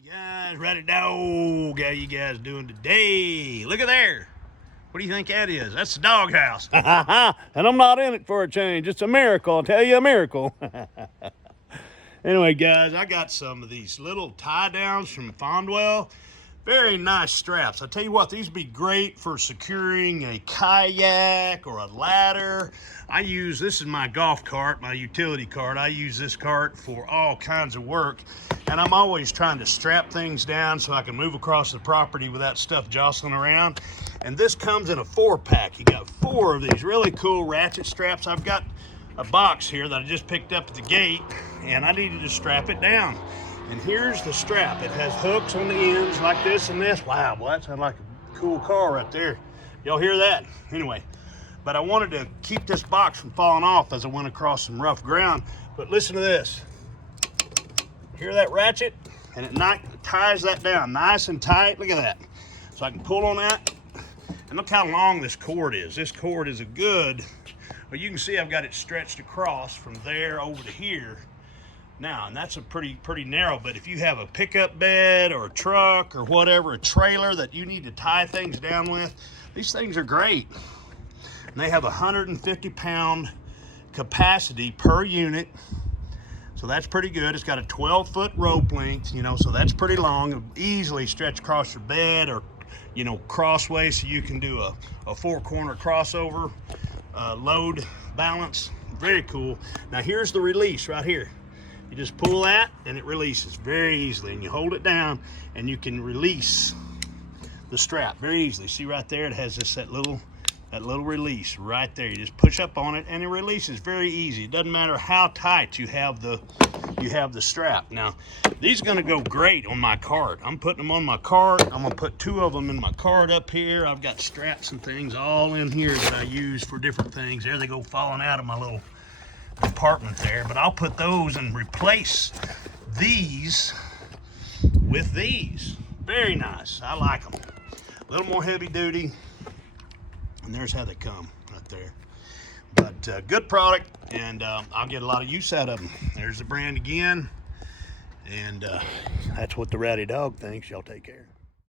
Howdy guys, Ratty Dog. How you guys doing today? Look at there. What do you think that is? That's the doghouse. And I'm not in it for a change. It's a miracle. I'll tell you, a miracle. Anyway, guys, I got some of these little tie downs from Fondwell. Very nice straps. I tell you what, these would be great for securing a kayak or a ladder. This is my golf cart, my utility cart. I use this cart for all kinds of work. And I'm always trying to strap things down so I can move across the property without stuff jostling around. And this comes in a 4-pack. You got 4 of these really cool ratchet straps. I've got a box here that I just picked up at the gate, and I needed to strap it down. And here's the strap. It has hooks on the ends like this and this. Wow, boy, that sounds like a cool car right there. Y'all hear that? Anyway, but I wanted to keep this box from falling off as I went across some rough ground. But listen to this. Hear that ratchet? And it ties that down nice and tight. Look at that. So I can pull on that. And look how long this cord is. This cord is a good, well, you can see I've got it stretched across from there over to here. Now, and that's a pretty narrow, but if you have a pickup bed or a truck or whatever, a trailer that you need to tie things down with, these things are great. And they have 150-pound capacity per unit. So that's pretty good. It's got a 12-foot rope length, so that's pretty long. It'll easily stretch across your bed or, crossways, so you can do a 4-corner crossover, load balance. Very cool. Now here's the release right here. You just pull that and it releases very easily, and you hold it down and you can release the strap very easily. See right there, it has that little release right there. You just push up on it and it releases very easy. It doesn't matter how tight you have the strap. Now, these are gonna go great on my cart. I'm putting them on my cart. I'm gonna put 2 of them in my cart up here. I've got straps and things all in here that I use for different things. There they go falling out of my little compartment there, but I'll put those and replace these with these. Very nice. I like them. A little more heavy duty, and there's how they come right there. But good product, and I'll get a lot of use out of them. There's the brand again, and that's what the Ratty Dog thinks. Y'all take care.